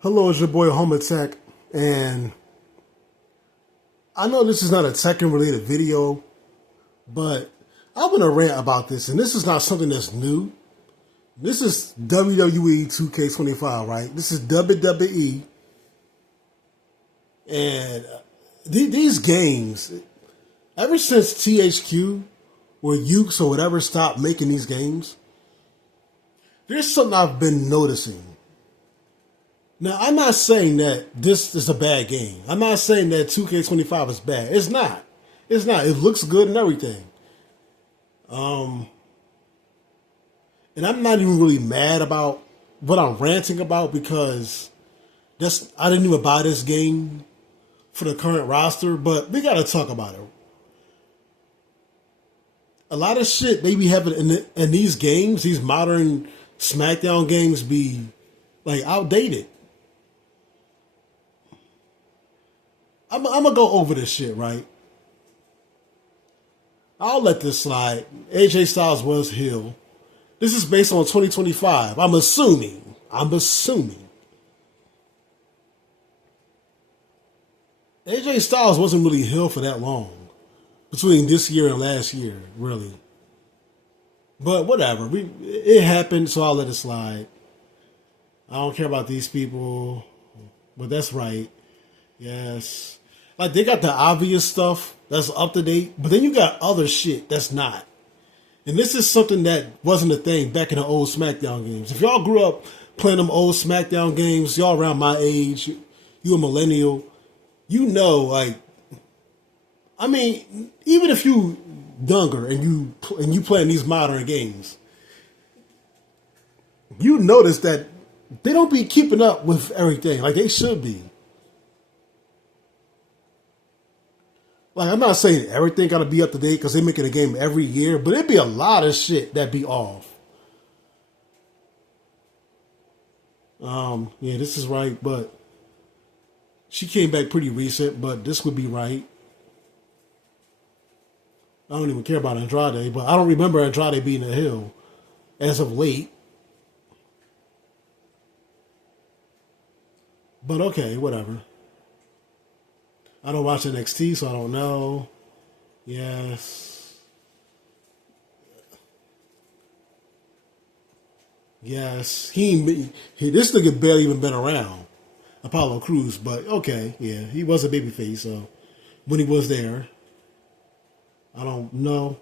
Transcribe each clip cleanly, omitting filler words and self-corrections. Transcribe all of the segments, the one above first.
Hello, it's your boy Home Tech, and I know this is not a tech related video, but I want to rant about this, and this is not something that's new. This is WWE 2K25, right? This is WWE, and these games, ever since THQ or Ukes or whatever stopped making these games, there's something I've been noticing. Now, I'm not saying that this is a bad game. I'm not saying that 2K25 is bad. It's not. It's not. It looks good and everything. And I'm not even really mad about what I'm ranting about because I didn't even buy this game for the current roster, but we gotta talk about it. A lot of shit they be having in these games, these modern SmackDown games, be like outdated. I'm gonna go over this shit, right? I'll let this slide. AJ Styles was heel. This is based on 2025. I'm assuming. AJ Styles wasn't really heel for that long. Between this year and last year, really. But whatever. It happened, so I'll let it slide. I don't care about these people. But that's right. Yes. Like, they got the obvious stuff that's up to date, but then you got other shit that's not. And this is something that wasn't a thing back in the old SmackDown games. If y'all grew up playing them old SmackDown games, y'all around my age, you a millennial, you know, like, I mean, even if you younger and you playing these modern games, you notice that they don't be keeping up with everything like they should be. Like, I'm not saying everything got to be up to date because they're making a game every year, but it'd be a lot of shit that be off. Yeah, this is right, but she came back pretty recent, but this would be right. I don't even care about Andrade, but I don't remember Andrade being a heel as of late. But okay, whatever. I don't watch NXT, so I don't know. Yes. Yes. This nigga barely even been around. Apollo Crews, but okay, yeah. He was a babyface, so when he was there, I don't know.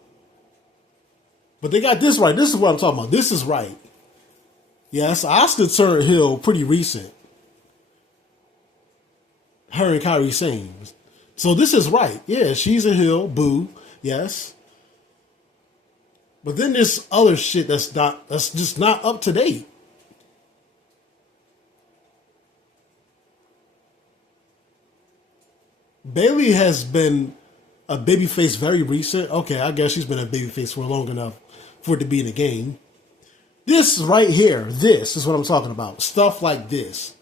But they got this right. This is what I'm talking about. This is right. Yes, Asuka turned heel pretty recent. Her and Kairi Sane. So this is right. Yeah, she's a heel. Boo. Yes. But then there's other shit that's just not up to date. Bayley has been a babyface very recent. Okay, I guess she's been a babyface for long enough for it to be in the game. This right here, this is what I'm talking about. Stuff like this.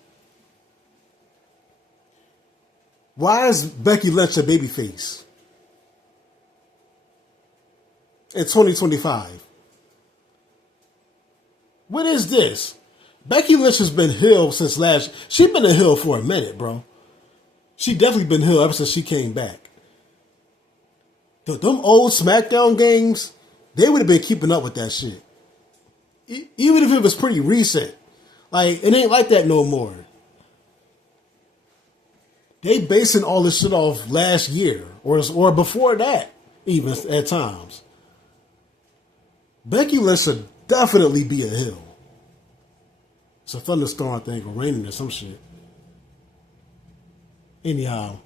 Why is Becky Lynch a babyface in 2025? What is this? Becky Lynch has been heel since she's been a heel for a minute, bro. She definitely been heel ever since she came back. Them old SmackDown games, they would have been keeping up with that shit. Even if it was pretty recent. Like, it ain't like that no more. They basing all this shit off last year or before that, even at times. Becky Lynch should definitely be a heel. It's a thunderstorm, I think, or raining or some shit. Anyhow,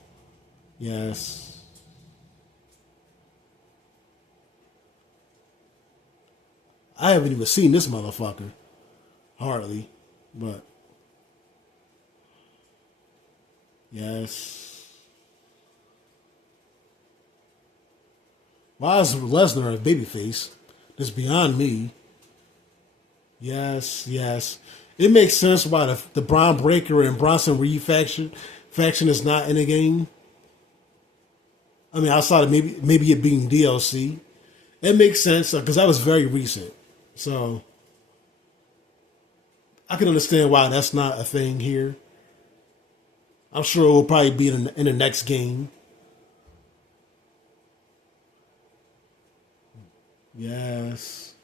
yes. I haven't even seen this motherfucker. Hardly, but yes. Why is Lesnar a babyface? That's beyond me. Yes, yes. It makes sense why the Braun Breaker and Bronson Reed faction is not in the game. I mean, outside of maybe it being DLC. It makes sense because that was very recent. So I can understand why that's not a thing here. I'm sure it will probably be in the next game. Yes.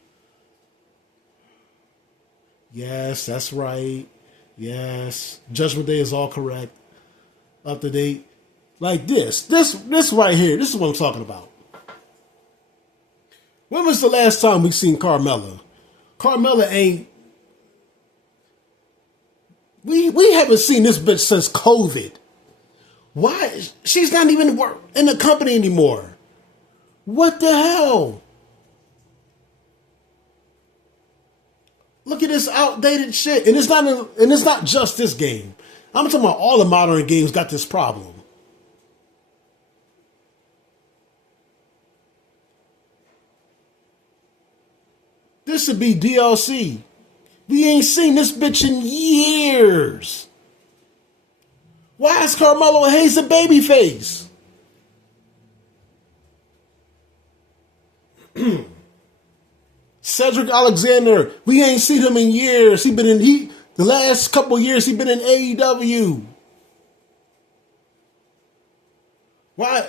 Yes, that's right. Yes. Judgment Day is all correct. Up to date. Like this right here. This is what I'm talking about. When was the last time we seen Carmella? Carmella ain't. We haven't seen this bitch since COVID. Why? She's not even in the company anymore. What the hell? Look at this outdated shit, and it's not just this game. I'm talking about all the modern games got this problem. This should be DLC. We ain't seen this bitch in years. Why is Carmelo Hayes a babyface? Cedric Alexander, we ain't seen him in years. The last couple years he been in AEW. Why?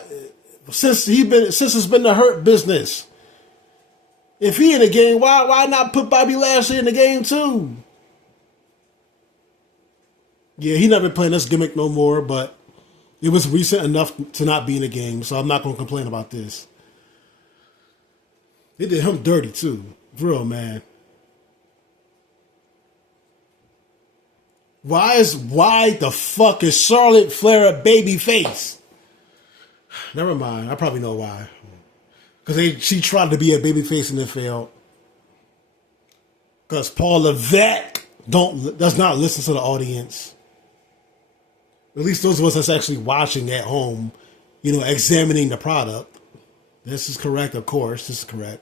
Since it's been the Hurt Business. If he in the game, why not put Bobby Lashley in the game too? Yeah, he never playing this gimmick no more, but it was recent enough to not be in the game, so I'm not going to complain about this. They did him dirty too. For real, man. Why the fuck is Charlotte Flair a baby face? Never mind. I probably know why. Because she tried to be a baby face and it failed. Because Paul Levesque does not listen to the audience. At least those of us that's actually watching at home, examining the product. This is correct, of course. This is correct.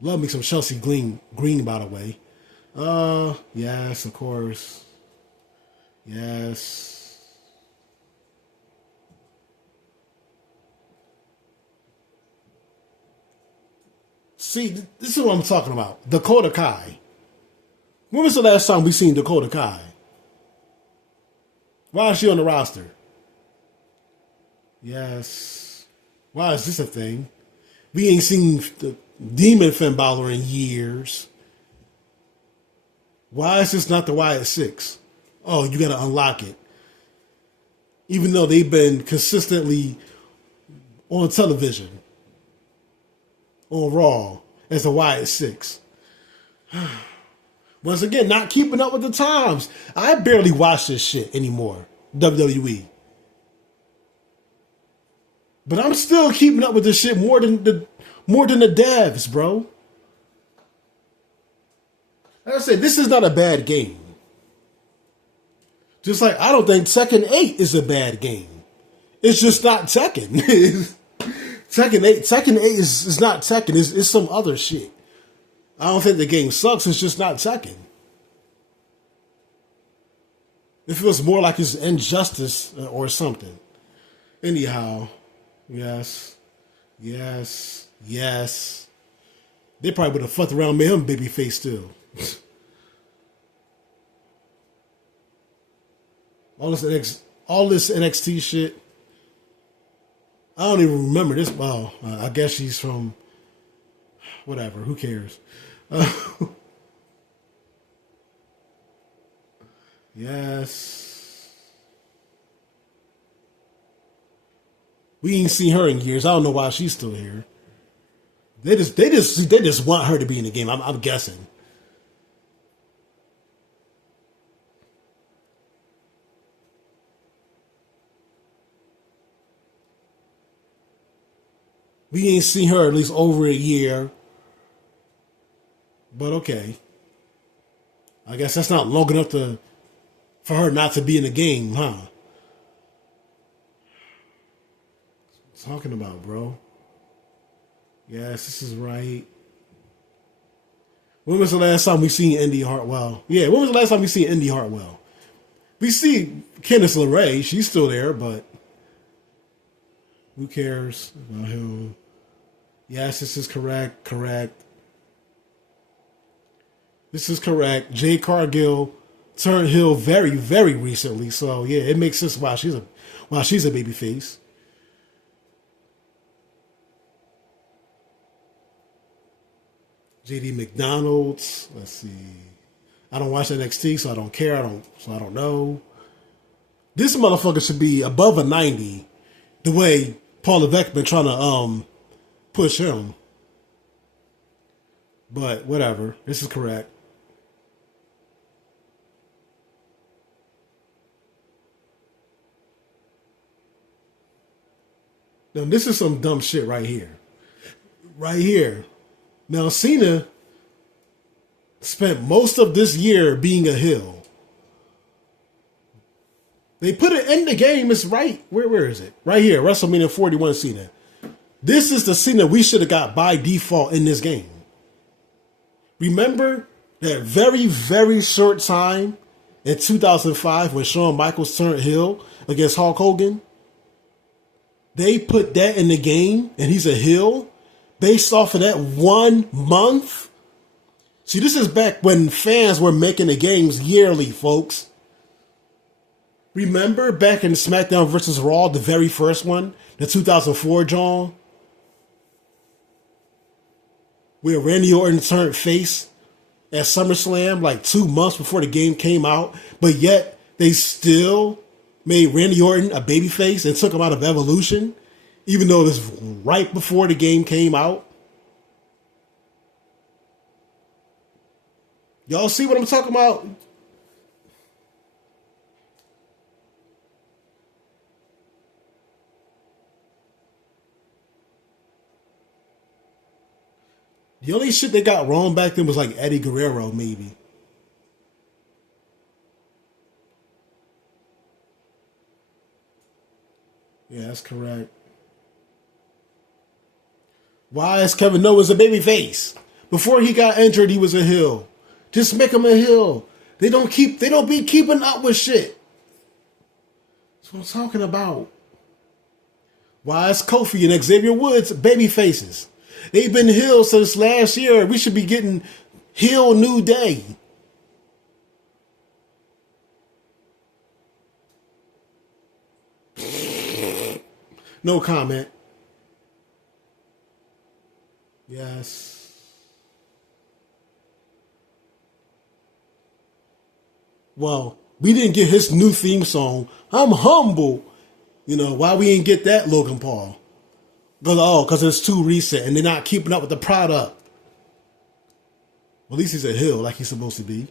Love me some Chelsea Green, by the way. Yes, of course. Yes. See, this is what I'm talking about. Dakota Kai. When was the last time we seen Dakota Kai? Why is she on the roster? Yes. Why is this a thing? We ain't seen the Demon Finn Balor in years. Why is this not the Wyatt 6? Oh, you got to unlock it. Even though they've been consistently on television, on Raw, as the Wyatt 6. Once again, not keeping up with the times. I barely watch this shit anymore, WWE. But I'm still keeping up with this shit more than the devs, bro. Like I said, this is not a bad game. Just like I don't think Tekken 8 is a bad game. It's just not Tekken. Tekken 8 is not Tekken. It's some other shit. I don't think the game sucks. It's just not Tekken. It feels more like it's Injustice or something. Anyhow, yes. They probably would have fucked around and made him babyface too. all this NXT shit. I don't even remember this. Well, I guess she's from whatever. Who cares? Yes. We ain't seen her in years. I don't know why she's still here. They just want her to be in the game. I'm guessing. We ain't seen her at least over a year. But okay. I guess that's not long enough for her not to be in the game, huh? What I'm talking about, bro? Yes, this is right. When was the last time we seen Indy Hartwell? Yeah, when was the last time we seen Indy Hartwell? We see Candice LeRae. She's still there, but who cares about him? Yes, this is correct. This is correct. Jade Cargill turned heel very, very recently. So yeah, it makes sense why she's a baby face. JD McDonald's. Let's see. I don't watch NXT, so I don't care. I don't know. This motherfucker should be above a 90. The way Paul Levesque been trying to push him. But whatever. This is correct. Now this is some dumb shit right here. Right here. Now Cena spent most of this year being a heel. They put it in the game. It's right. Where is it? Right here. WrestleMania 41 Cena. This is the Cena we should have got by default in this game. Remember that very, very short time in 2005 when Shawn Michaels turned heel against Hulk Hogan? They put that in the game and he's a heel based off of that 1 month? See, this is back when fans were making the games yearly, folks. Remember back in SmackDown vs. Raw, the very first one, the 2004 John, where Randy Orton turned face at SummerSlam like 2 months before the game came out, but yet they still made Randy Orton a babyface and took him out of Evolution, even though it was right before the game came out. Y'all see what I'm talking about? The only shit they got wrong back then was like Eddie Guerrero, maybe. Yeah, that's correct. Why is Kevin Owens a baby face? Before he got injured, he was a heel. Just make him a heel. They don't be keeping up with shit. That's what I'm talking about. Why is Kofi and Xavier Woods baby faces? They've been healed since last year. We should be getting heel New Day. No comment. Yes. Well, we didn't get his new theme song. I'm humble. You know, why we ain't get that, Logan Paul? Because it's too recent and they're not keeping up with the product. Well, at least he's a heel like he's supposed to be.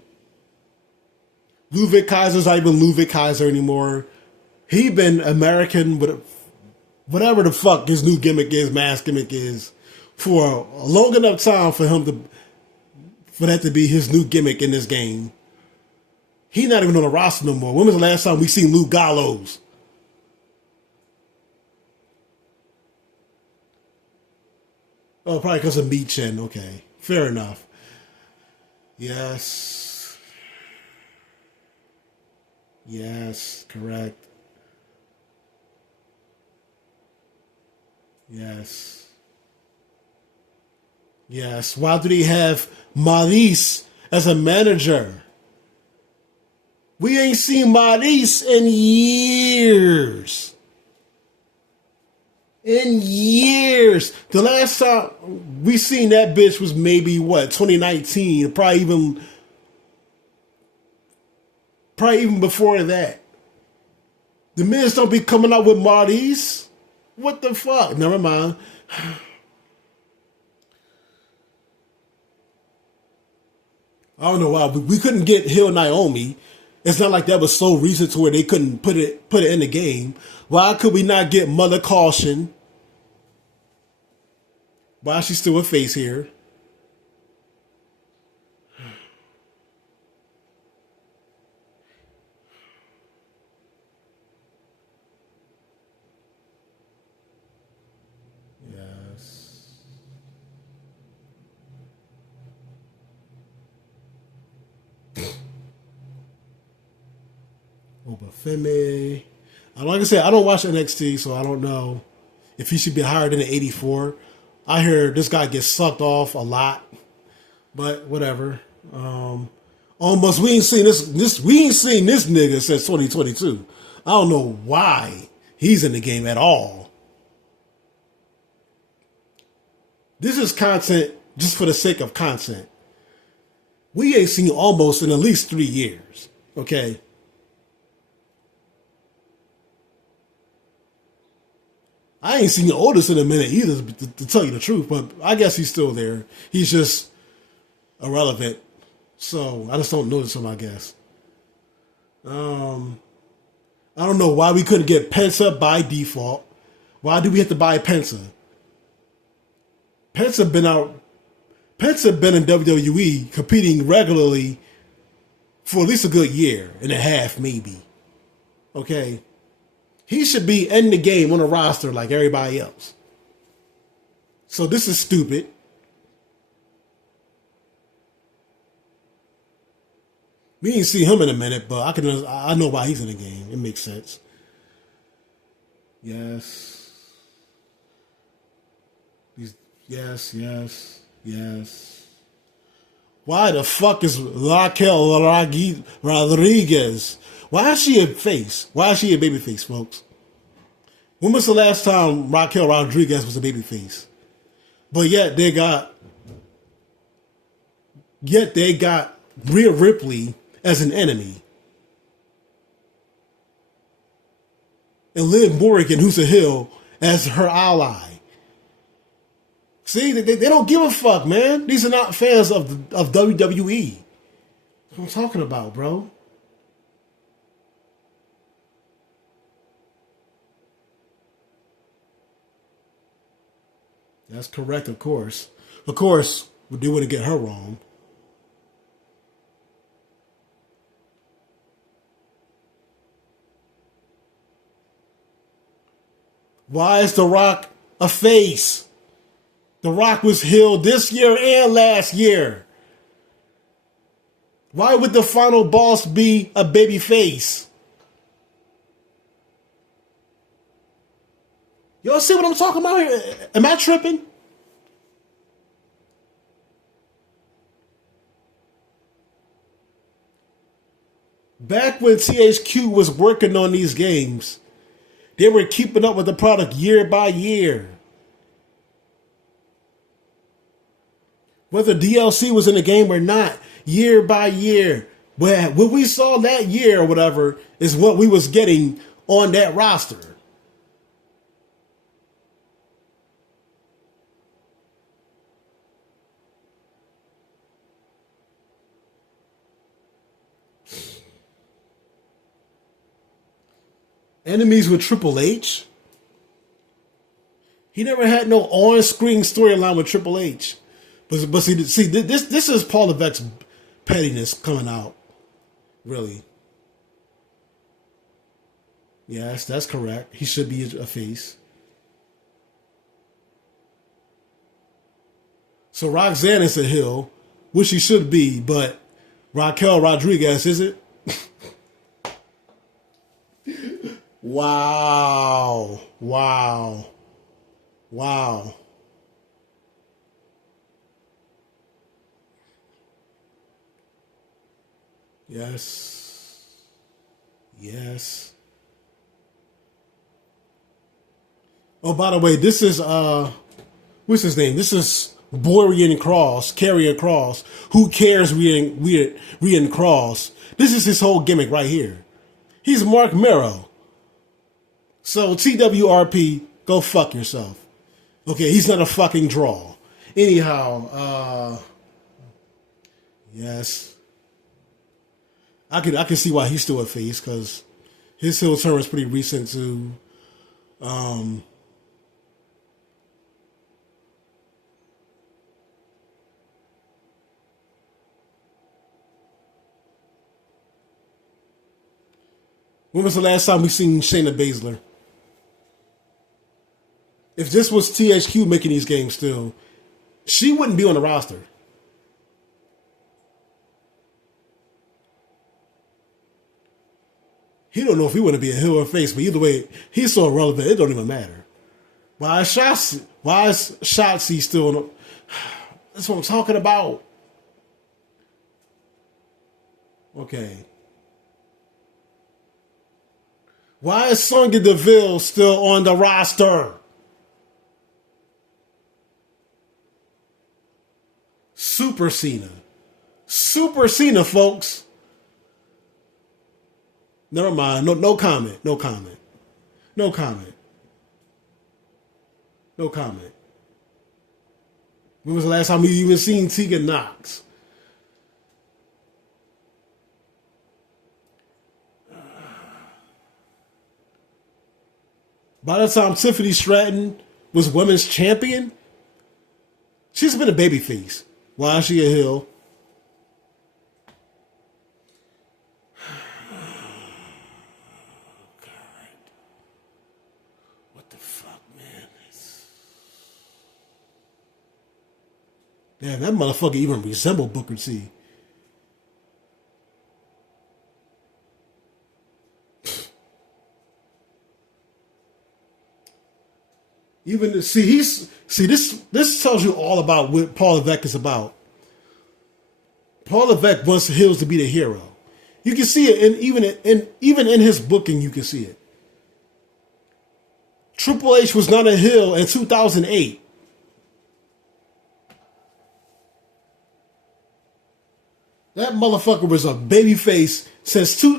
Ludwig Kaiser's not even Ludwig Kaiser anymore. He been American with whatever the fuck his new gimmick is, mask gimmick is, for a long enough time for that to be his new gimmick in this game. He's not even on the roster no more. When was the last time we seen Luke Gallows? Oh, probably because of Meat Chin. Okay, fair enough. Yes. Yes, correct. Yes. Yes. Why do they have Maurice as a manager? We ain't seen Maurice in years. In years. The last time we seen that bitch was maybe what, 2019, probably even before that. The Miz don't be coming out with Maurice. What the fuck? Never mind. I don't know why we couldn't get Hill Naomi. It's not like that was so recent to where they couldn't put it in the game. Why could we not get Mother Caution? Why is she still a face here? Yes. Obafemi. Like I said, I don't watch NXT, so I don't know if he should be higher than an 84. I hear this guy gets sucked off a lot, but whatever. Almost we ain't seen this we ain't seen this nigga since 2022. I don't know why he's in the game at all. This is content just for the sake of content. We ain't seen almost in at least 3 years. Okay. I ain't seen Otis in a minute either, to tell you the truth, but I guess he's still there. He's just irrelevant. So I just don't notice him, I guess. I don't know why we couldn't get Penta by default. Why do we have to buy Penta? Penta been out. Penta been in WWE competing regularly for at least a good year and a half, maybe. Okay, he should be in the game on a roster like everybody else. So this is stupid. We didn't see him in a minute, but I know why he's in the game. It makes sense. Yes. Yes. Why the fuck is Raquel Rodriguez? Why is she a face? Why is she a baby face, folks? When was the last time Raquel Rodriguez was a baby face? But yet they got Rhea Ripley as an enemy. And Liv Morgan, who's a heel, as her ally. See, they don't give a fuck, man. These are not fans of WWE. That's what I'm talking about, bro. That's correct, of course. Of course, they wouldn't get her wrong. Why is The Rock a face? The Rock was healed this year and last year. Why would the final boss be a baby face? Y'all see what I'm talking about here? Am I tripping? Back when THQ was working on these games, they were keeping up with the product year by year. Whether DLC was in the game or not, year by year. What we saw that year or whatever is what we was getting on that roster. Enemies with Triple H. He never had no on-screen storyline with Triple H. But see, this is Paul Levesque's pettiness coming out. Really. Yes, that's correct. He should be a face. So Roxanne is a heel, which she should be, but Raquel Rodriguez, is it? Wow. Yes. Oh, by the way, this is what's his name? This is Karrion Kross. Who cares Karrion Kross? This is his whole gimmick right here. He's Mark Mero. So TWRP, go fuck yourself. Okay, he's not a fucking draw. Anyhow, yes. I can see why he's still a face, because his heel turn was pretty recent too. When was the last time we seen Shayna Baszler? If this was THQ making these games still, she wouldn't be on the roster. He don't know if he want to be a heel or face, but either way, he's so irrelevant, it don't even matter. Why is Shotzi still on? That's what I'm talking about. Okay. Why is Sonya Deville still on the roster? Super Cena. Super Cena, folks. Never mind. No comment. No comment. No comment. No comment. When was the last time you even seen Tegan Knox? By the time Tiffany Stratton was women's champion, she's been a babyface. Why is she a heel? God. What the fuck, man? Damn, that motherfucker even resembled Booker T. Even this tells you all about what Paul Levesque is about. Paul Levesque wants the heels to be the hero. You can see it, and even in his booking, you can see it. Triple H was not a heel in 2008. That motherfucker was a babyface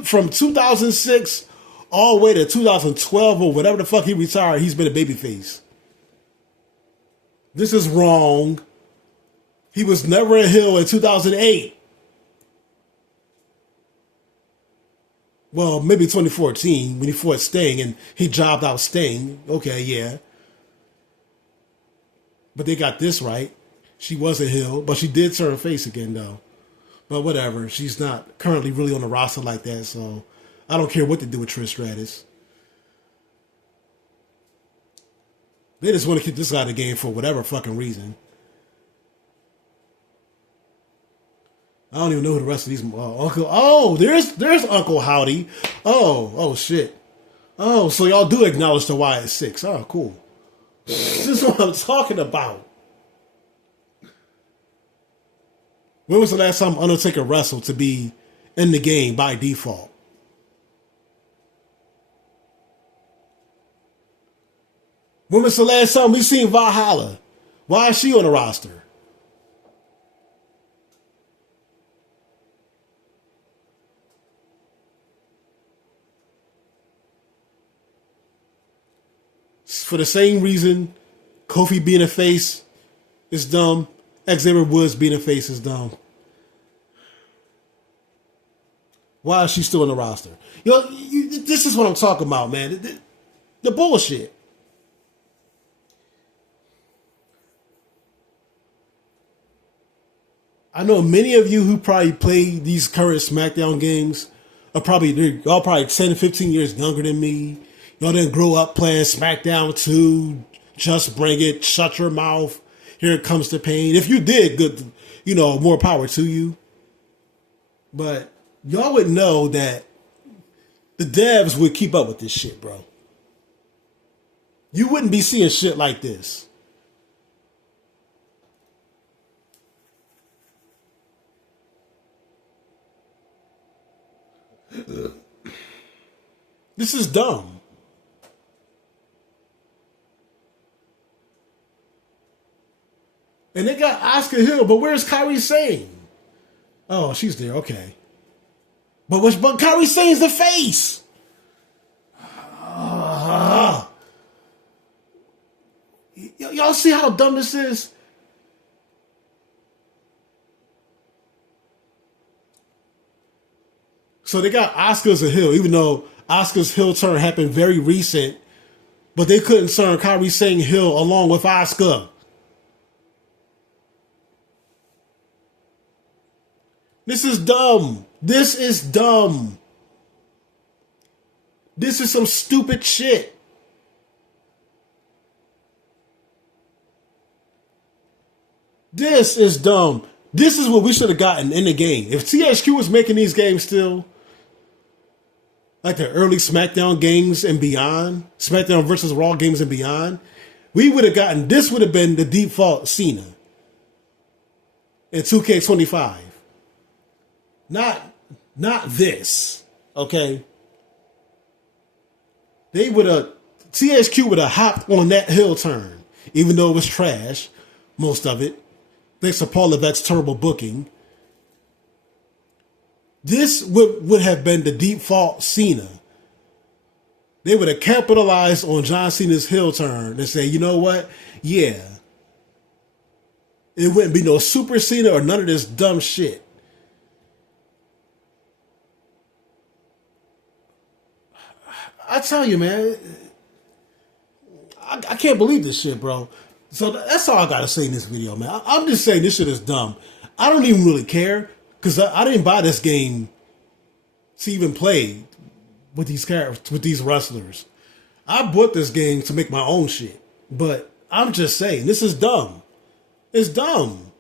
from 2006 all the way to 2012 or whatever the fuck he retired. He's been a babyface. This is wrong. He was never a heel in 2008. Well, maybe 2014 when he fought Sting and he jobbed out Sting. Okay, yeah. But they got this right. She was a heel, but she did turn face again, though. But whatever. She's not currently really on the roster like that, so I don't care what they do with Trish Stratus. They just want to keep this guy in the game for whatever fucking reason. I don't even know who the rest of these Uncle. Oh, there's Uncle Howdy. Oh shit. Oh, so y'all do acknowledge the Wyatt Six. Oh, cool. This is what I'm talking about. When was the last time Undertaker wrestled to be in the game by default? When was the last time we seen Valhalla? Why is she on the roster? For the same reason, Kofi being a face is dumb. Xavier Woods being a face is dumb. Why is she still on the roster? This is what I'm talking about, man. The bullshit. I know many of you who probably play these current SmackDown games are y'all probably 10 to 15 years younger than me. Y'all didn't grow up playing SmackDown 2, Just Bring It, Shut Your Mouth, Here It Comes the Pain. If you did, good, more power to you. But y'all would know that the devs would keep up with this shit, bro. You wouldn't be seeing shit like this. This is dumb. And they got Asuka Hill, but where's Kairi Sane? Oh, she's there. Okay. But Kairi Sane's the face. Y'all see how dumb this is? So they got Asuka as a heel, even though Asuka's heel turn happened very recent, but they couldn't turn Kairi Sane heel along with Asuka. This is dumb. This is dumb. This is some stupid shit. This is dumb. This is what we should have gotten in the game. If THQ was making these games still, like the early SmackDown games and beyond, SmackDown versus Raw games and beyond, we would have gotten, this would have been the default Cena in 2K25. Not Not this. Okay? They would have, THQ would have hopped on that hill turn, even though it was trash, most of it, thanks to Paul Levette's terrible booking. This would have been the default Cena. They would have capitalized on John Cena's heel turn and say, you know what? Yeah. It wouldn't be no Super Cena or none of this dumb shit. I tell you, man, I can't believe this shit, bro. So that's all I gotta say in this video, man. I'm just saying this shit is dumb. I don't even really care because I didn't buy this game to even play with these characters, with these wrestlers. I bought this game to make my own shit, but I'm just saying this is dumb. It's dumb.